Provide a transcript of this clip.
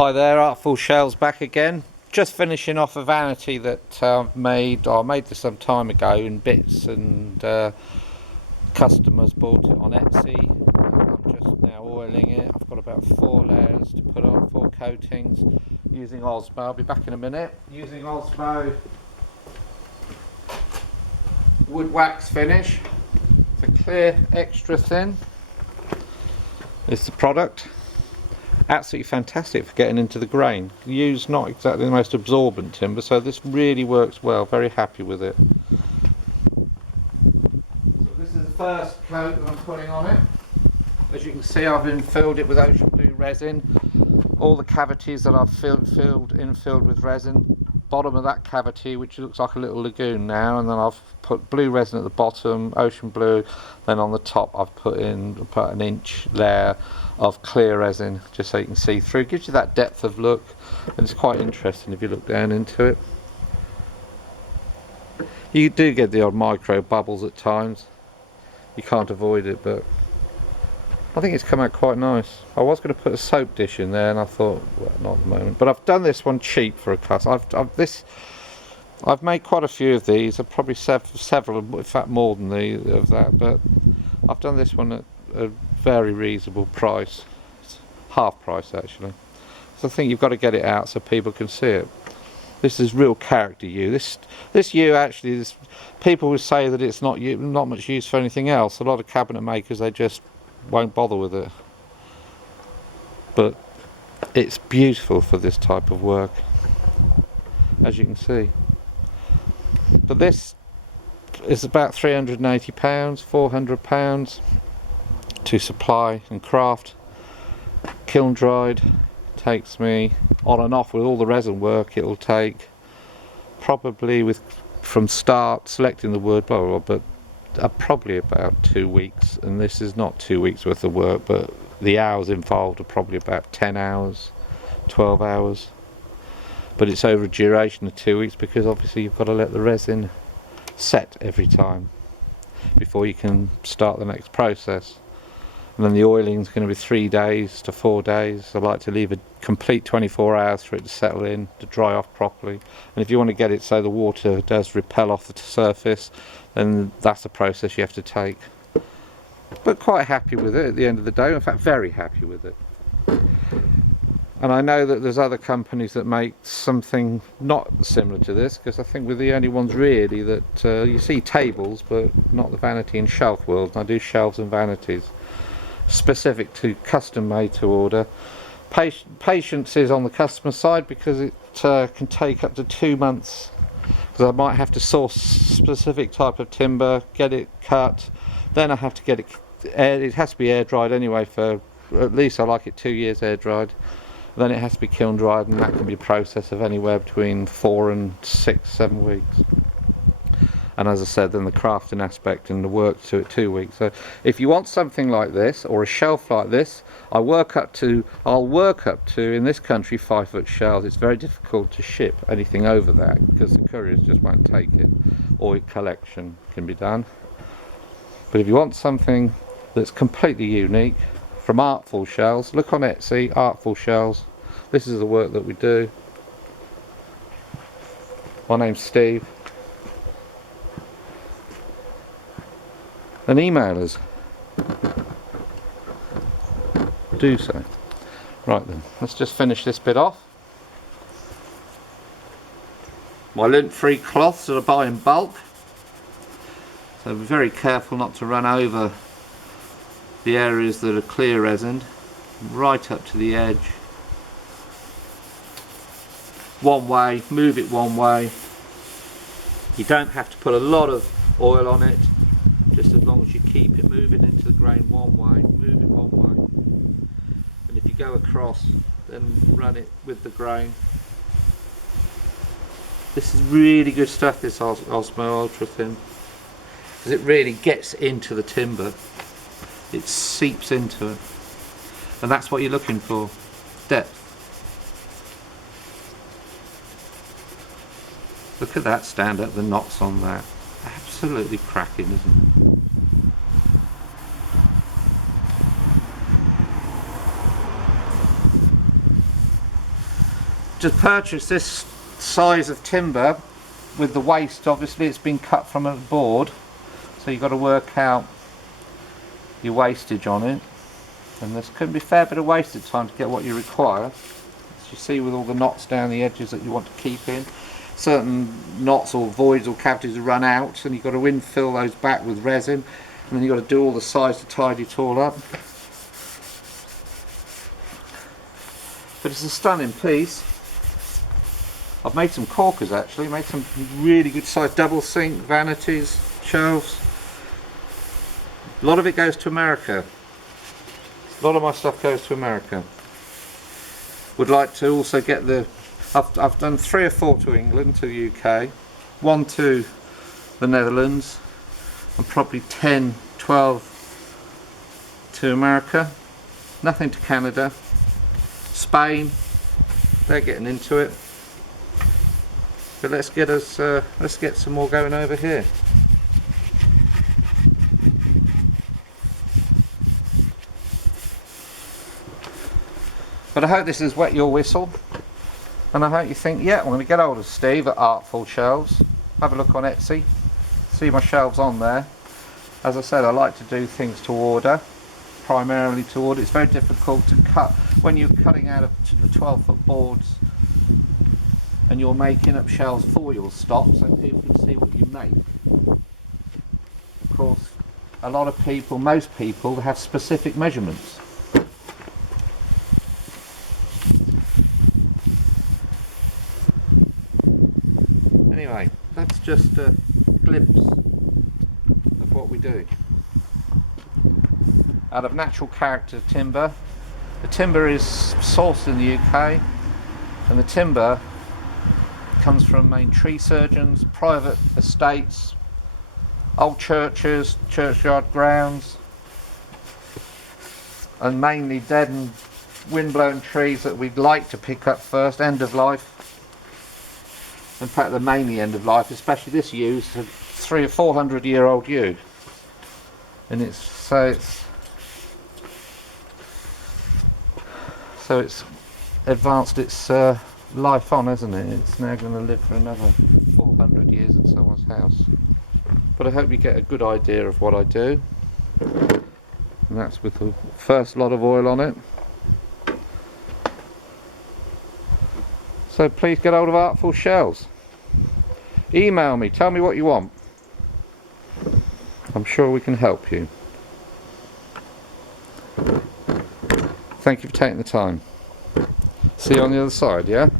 Hi there, Artful Shells back again. Just finishing off a vanity that I've made. I made this some time ago in bits, and customers bought it on Etsy. I'm just now oiling it. I've got about 4 layers to put on, 4 coatings, using Osmo. I'll be back in a minute. Using Osmo wood wax finish. It's a clear, extra thin. It's the product. Absolutely fantastic for getting into the grain. Yew's not exactly the most absorbent timber, so this really works well. Very happy with it. So this is the first coat that I'm putting on it. As you can see, I've filled it with ocean blue resin. All the cavities that I've filled with resin. Bottom of that cavity, which looks like a little lagoon now, and then I've put blue resin at the bottom, ocean blue. Then on the top, I've put an inch layer of clear resin, just so you can see through. It gives you that depth of look, and it's quite interesting if you look down into it. You do get the odd micro bubbles at times. You can't avoid it, but I think it's come out quite nice. I was going to put a soap dish in there, and I thought, well, not at the moment. But I've done this one cheap for a customer. I've made quite a few of these. I've probably several, in fact more than of that. But I've done this one at a very reasonable price. It's half price actually. So I think you've got to get it out so people can see it. This is real character yew. This yew actually, people would say that it's not much use for anything else. A lot of cabinet makers, they just won't bother with it, but it's beautiful for this type of work, as you can see. But this is about £380, £400 to supply and craft. Kiln dried takes me on and off with all the resin work. It'll take probably from start selecting the wood, blah, blah, blah, but probably about 2 weeks, and this is not 2 weeks worth of work, but the hours involved are probably about 10 hours, 12 hours, but it's over a duration of 2 weeks, because obviously you've got to let the resin set every time before you can start the next process. And then the oiling is going to be 3 days to 4 days. I like to leave a complete 24 hours for it to settle in, to dry off properly. And if you want to get it so the water does repel off the surface, then that's the process you have to take. But quite happy with it at the end of the day. In fact, very happy with it. And I know that there's other companies that make something not similar to this, because I think we're the only ones really that you see tables, but not the vanity and shelf world. And I do shelves and vanities, specific to custom made to order. Patience is on the customer side, because it can take up to 2 months, because I might have to source specific type of timber, get it cut, then I have to get it has to be air dried anyway, for at least I like it 2 years air dried. Then it has to be kiln dried, and that can be a process of anywhere between 4 and 6, 7 weeks. And as I said, then the crafting aspect and the work to it, 2 weeks. So if you want something like this, or a shelf like this, I'll work up to in this country 5-foot shelves. It's very difficult to ship anything over that, because the couriers just won't take it, or collection can be done. But if you want something that's completely unique from Artful Shells, look on Etsy, Artful Shells. This is the work that we do. My name's Steve. And email us. Do so. Right then, let's just finish this bit off. My lint-free cloths that I buy in bulk, so be very careful not to run over the areas that are clear resined, right up to the edge. One way, move it one way. You don't have to put a lot of oil on it, just as long as you keep it moving into the grain one way, move it one way. And if you go across, then run it with the grain. This is really good stuff, this Osmo Ultra Thin, because it really gets into the timber. It seeps into it, and that's what you're looking for, depth. Look at that, stand up, the knots on that. Absolutely cracking, isn't it? to purchase this size of timber with the waste, obviously it's been cut from a board, so you've got to work out your wastage on it, and there's can be a fair bit of wasted time to get what you require, as you see with all the knots down the edges that you want to keep in. Certain knots or voids or cavities run out, and you've got to infill those back with resin, and then you've got to do all the sides to tidy it all up. But it's a stunning piece. I've made some corkers actually, made some really good size double sink, vanities, shelves. A lot of it goes to America. A lot of my stuff goes to America. Would like to also get the, I've done 3 or 4 to England, to UK, 1 to the Netherlands, and probably 10, 12 to America. Nothing to Canada. Spain, they're getting into it. But let's get some more going over here. But I hope this has wet your whistle, and I hope you think, yeah, I'm going to get hold of Steve at Artful Shelves. Have a look on Etsy, see my shelves on there. As I said, I like to do things to order, primarily to order. It's very difficult to cut when you're cutting out of 12-foot boards and you're making up shelves for your stock so people can see what you make. Of course, a lot of people, most people, have specific measurements. Anyway, that's just a glimpse of what we do. Out of natural character timber. The timber is sourced in the UK, and the timber comes from main tree surgeons, private estates, old churches, churchyard grounds, and mainly dead and windblown trees that we'd like to pick up first, end of life. In fact, they're mainly end of life, especially this yew is a 300 or 400 year old yew, and it's advanced its life on, hasn't it? It's now going to live for another 400 years in someone's house. But I hope you get a good idea of what I do, and that's with the first lot of oil on it. So please get hold of Artful Shelves. Email me, tell me what you want. I'm sure we can help you. Thank you for taking the time. See you on the other side, yeah?